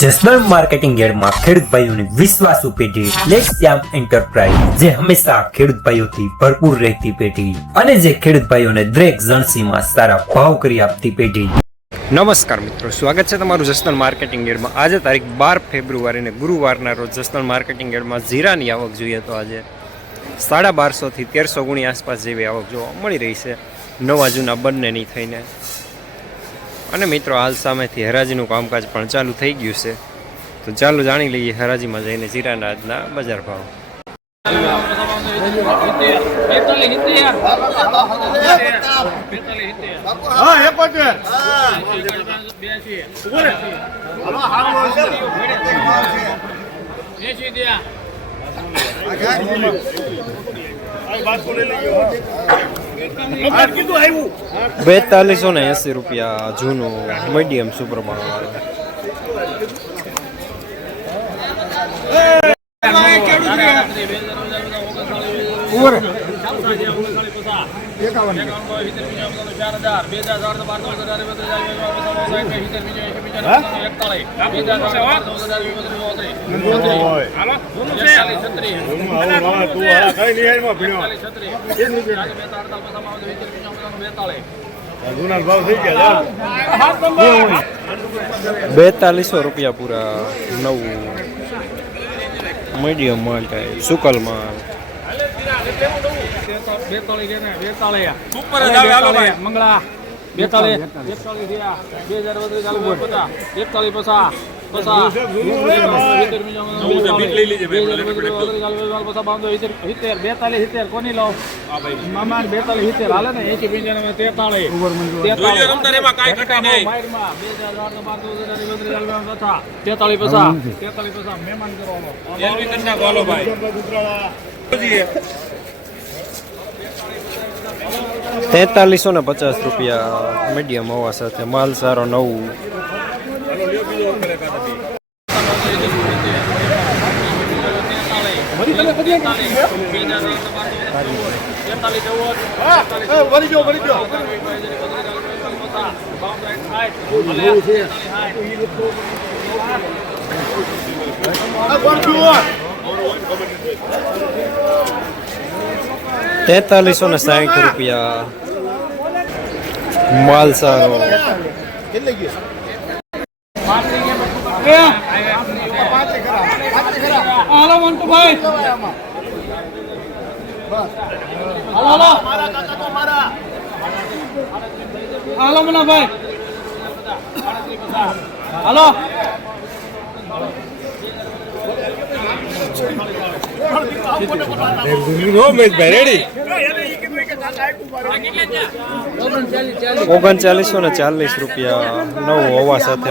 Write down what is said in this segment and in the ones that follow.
Jasdan marketing યાર્ડમાં ખેડૂત ભાઈઓની વિશ્વાસુ પેઢી લેક્સ શ્યામ એન્ટરપ્રાઇઝ જે હંમેશા ખેડૂત ભાઈઓથી ભરપૂર રહેતી પેઢી અને જે ખેડૂત ભાઈઓને દરેક જણસીમાં સારા ભાવ કરી આપતી પેઢી નમસ્કાર મિત્રો, સ્વાગત છે તમારું જસદણ માર્કેટિંગ યાર્ડમાં આજે તારીખ બાર ફેબ્રુઆરીને ગુરુવારના રોજ જસદણ માર્કેટિંગ યાર્ડમાં જીરાની આવક જોઈએ તો આજે સાડા બારસોથી તેરસો ગુણી આસપાસ જેવી આવક જોવા મળી રહી છે. નવા જૂના બંનેની થઈને અને મિત્રો, હાલ સામેથી હરાજીનું કામકાજ પણ ચાલુ થઈ ગયું છે. તો ચાલો જાણી લઈએ હરાજીમાં જઈને જીરાના આજના બજાર ભાવ. બેતાલીસો ને એંસી રૂપિયા જૂનું મીડિયમ સુપ્રમાણ બેતાલીસો રૂપિયા પૂરા નવું મીડિયમ માલ સુકલ માલ મંગળા. બેતાલીસ બેતાલીસ થયા બે હજાર વધુ ચાલુ પચાસ. એકતાલીસ પચાસ પચાસ બેતાલીસ સિત્તેર કોની લો? મામા બેતાલીસ સિત્તેર. હાલે ને એસી પંચાનવે તેતાલીસ તેતાલીસ પચાસ. તેતાલીસ પચાસ મહેમાન કરવાનો. તેતાલીસો ને પચાસ રૂપિયા મીડિયમ હોવા સાથે માલ સારો નવું. તેતાલીસો ને સાહીઠ રૂપિયા. માલ સારો. હાલો મુના ભાઈ હાલો હાલો મનાભાઈ હાલો ઓગણચાલીસો ને ચાલીસ રૂપિયા નવું હોવા સાથે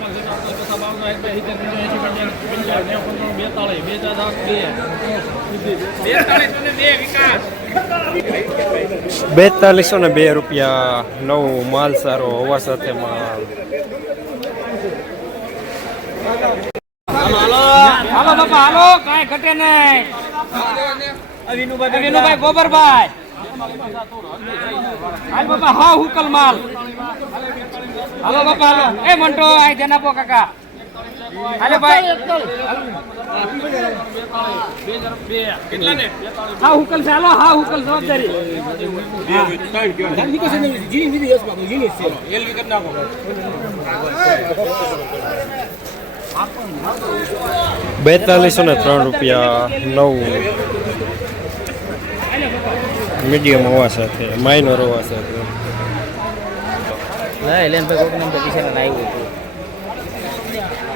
બેતાલીસો ને બે રૂપિયા નવું માલ સારો હોવા સાથે માલ હાલો બાપા, હાલો. કાંઈ ઘટે નહીં. વિનુભાઈ ગોબરભાઈ. હાલ બાપા, હા હુકલ માલ. હાલો બાપા એ મંટો આ જનાપો કાકા. હાલે ભાઈ. હા હુકલ ચાલો હા હુકલ જવાબદારી. બેતાલીસો ને ત્રણ રૂપિયા નવ. મીડિયમ હોવા સાથે માઇનર હોવા સાથે. ના એલેન ભાઈ કોક નંબર કિશન આવ્યું હતું.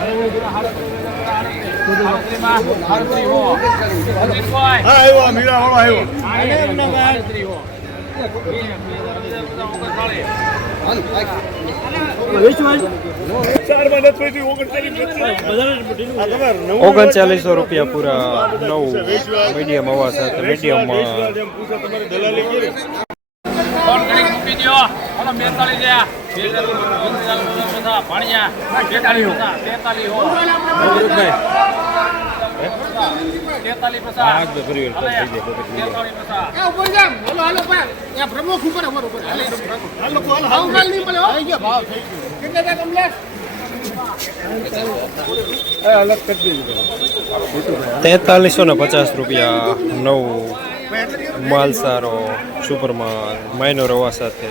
નવું ફૂલ ઓગણચાલીસો રૂપિયા પૂરા નવ મીડિયમ હવા સાથે બેતાલીસ ભાણિયા. પચાસ તેતાલીસ ને પચાસ રૂપિયા નવ માલ સારો સુપર માલ માઇનો રવા સાથે.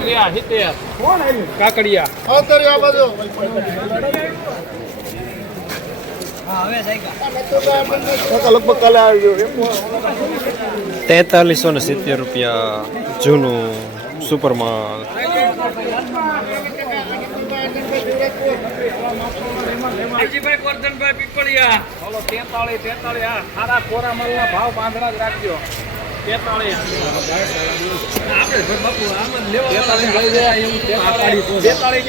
રહ્યા સિત્તેર કાકડિયા તેતાલીસો ને સિત્તેર રૂપિયા જૂનું સુપર માલ. હાજીભાઈ ગોરધનભાઈ પીપળિયા. બોલો સારા કોરા માલના ભાવ બાંધણા જ રાખજો. તેતાળીસ. આપણે બાપુ આમ જ લેવા કે પછી બે હજાર બત્રીસ બત્રીસ ચાલીસ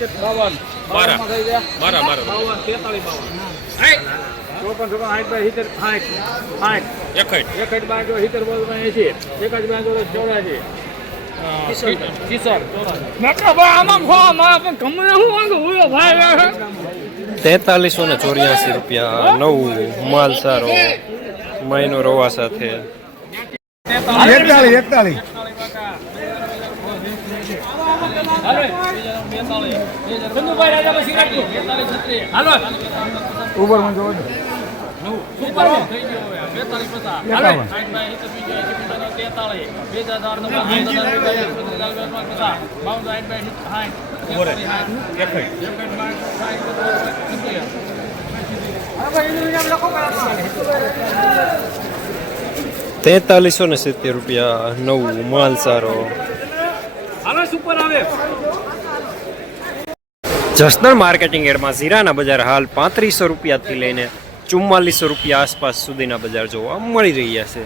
હજાર બાવન. બાવન બાવન થઈ ગયા. બારા બારા બાવન તેતાળીસ બાવન. ચોપન ચોપન સાઠ બાય સિત્તેર સાઠ સાઠ એકઠ એકઠ બાય જો સિત્તેર બોલમાં એસી એક જ બાય જો ભાઈ તેતાલીસો ને ચોર્યાસી રૂપિયા નવ માલ સારો મહિનો રવા સાથે. એકતાલીસ. એકતાલીસમાં જોવો તેતાલીસ ને સિત્તેર રૂપિયા નવું માલ સારો જસદણ માર્કેટિંગ એડમાં ઝીરાના બજાર હાલ પાંત્રીસો રૂપિયાથી લઈને ચુમ્માલીસો રૂપિયા આસપાસ સુધીના બજાર જોવા મળી રહ્યા છે.